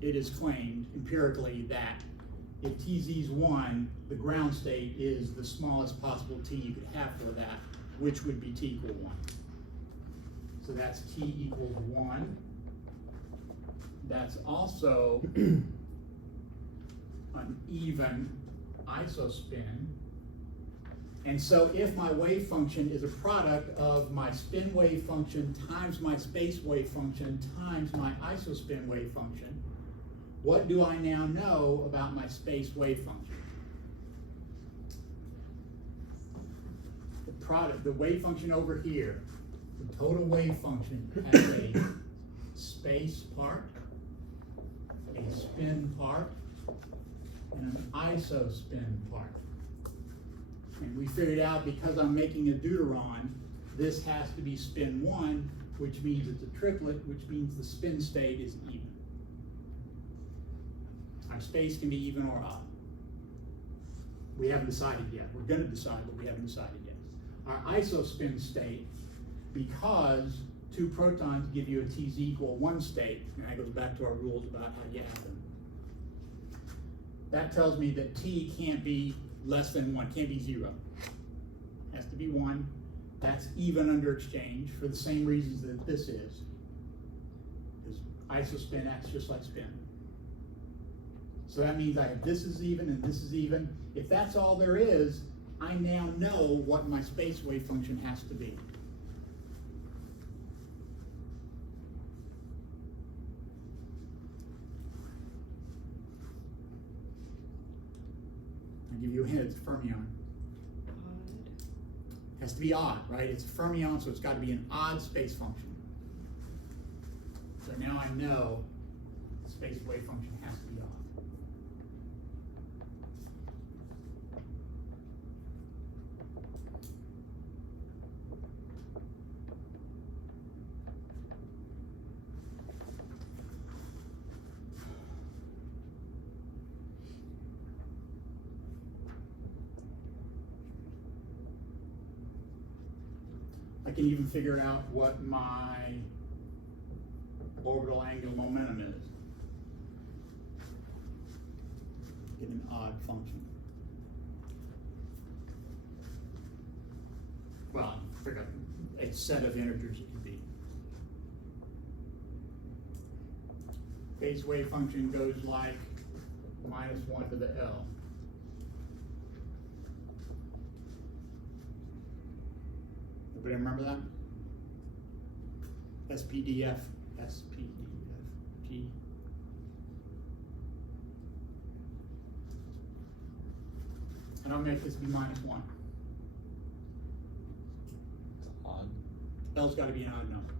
it is claimed empirically that if TZ is 1, the ground state is the smallest possible T you could have for that, which would be T equal 1. So that's T equals 1. That's also an even isospin. And so if my wave function is a product of my spin wave function times my space wave function times my isospin wave function, what do I now know about my space wave function? The wave function over here, the total wave function has a space part, a spin part, and an isospin part. And we figured out because I'm making a deuteron, this has to be spin 1, which means it's a triplet, which means the spin state is even. Our space can be even or odd. We haven't decided yet. We're gonna decide, but we haven't decided yet. Our isospin state, because 2 protons give you a Tz=1 state, and that goes back to our rules about how you add them. That tells me that T can't be less than 1, can't be 0. Has to be 1. That's even under exchange for the same reasons that this is. Because isospin acts just like spin. So that means I have this is even and this is even. If that's all there is, I now know what my space wave function has to be. I'll give you a hint, it's a fermion. Has to be odd, right? It's a fermion, so it's got to be an odd space function. So now I know the space wave function has to be odd. I can even figure out what my orbital angular momentum is. Get an odd function. Well, figure out a set of integers it could be. Phase wave function goes like -1 to the L. Everybody remember that? SPDF, SPDFG. And I'll make this be -1. Odd. L's got to be an odd number,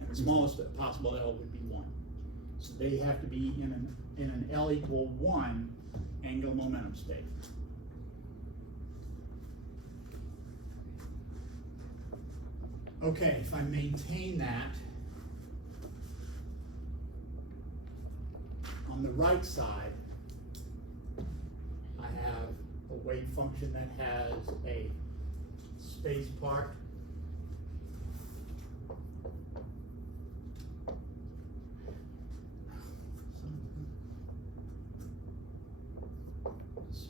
and the smallest possible L would be 1. So they have to be in an L=1 angular momentum state. Okay, if I maintain that, on the right side, I have a wave function that has a space part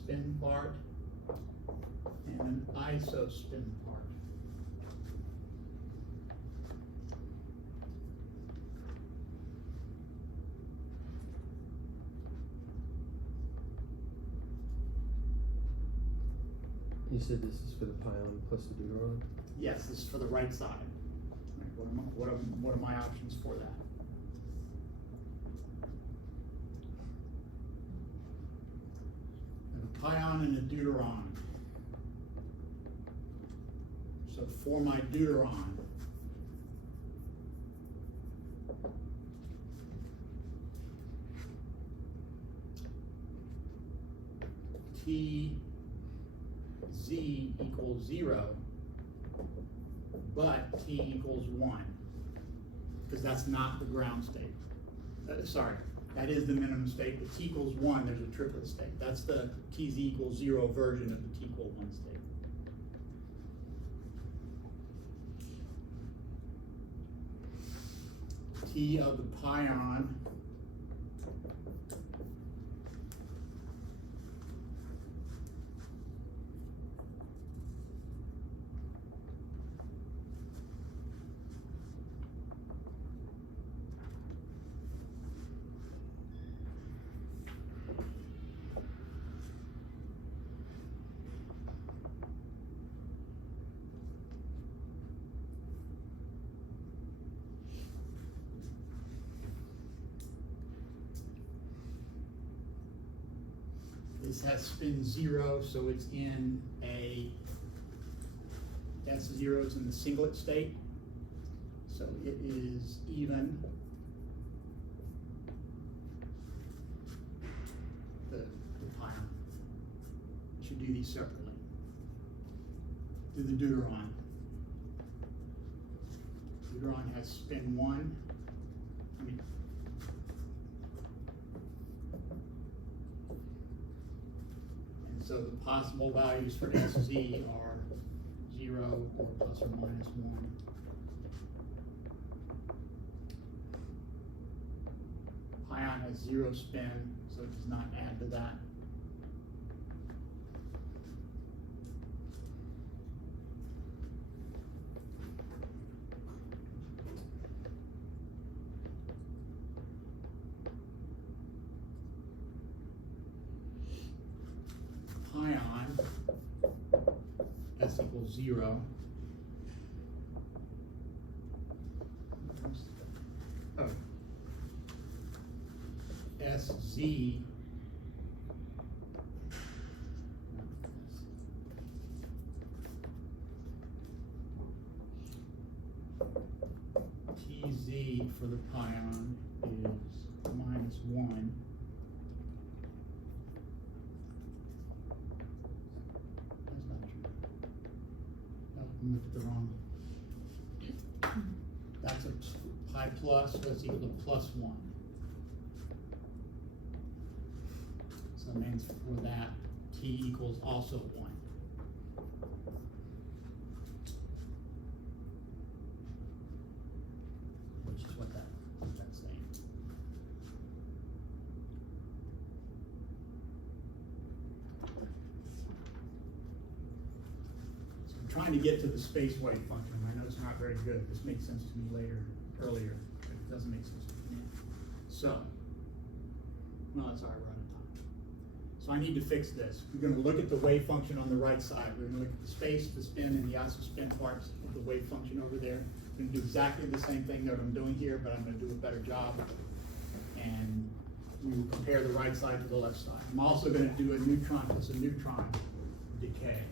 spin part and an isospin part. You said this is for the pion plus the deuteron? Yes, this is for the right side. Right, what are my options for that? I have a pion and a deuteron. So for my deuteron, Z=0, but T=1, because that's not the ground state. Sorry, that is the minimum state, but T=1, there's a triplet state. That's the Tz=0 version of the T=1 state. T of the pion this has spin 0, so it's in a, that's 0 is in the singlet state. So it is even. The pion. Should do these separately. Do the deuteron. the drawing has spin 1. I mean, and so the possible values for SZ are 0 or plus or minus 1. Pion has 0 spin, so it does not add to that. Pion, S equals 0. Oh. SZ TZ for the pion is minus 1. That's not true. Oh, I looked at the wrong. That's a pi plus, so that's equal to plus 1. So that means for that, t equals also 1. Which is what that's saying. So I'm trying to get to the space wave function. I know it's not very good. This makes sense to me earlier, but it doesn't make sense to me now. So, well, that's all right, we're out of time. So I need to fix this. We're gonna look at the wave function on the right side. We're gonna look at the space, the spin, and the isospin parts of the wave function over there. I'm gonna do exactly the same thing that I'm doing here, but I'm gonna do a better job. And we will compare the right side to the left side. I'm also gonna do a neutron plus a neutron decay.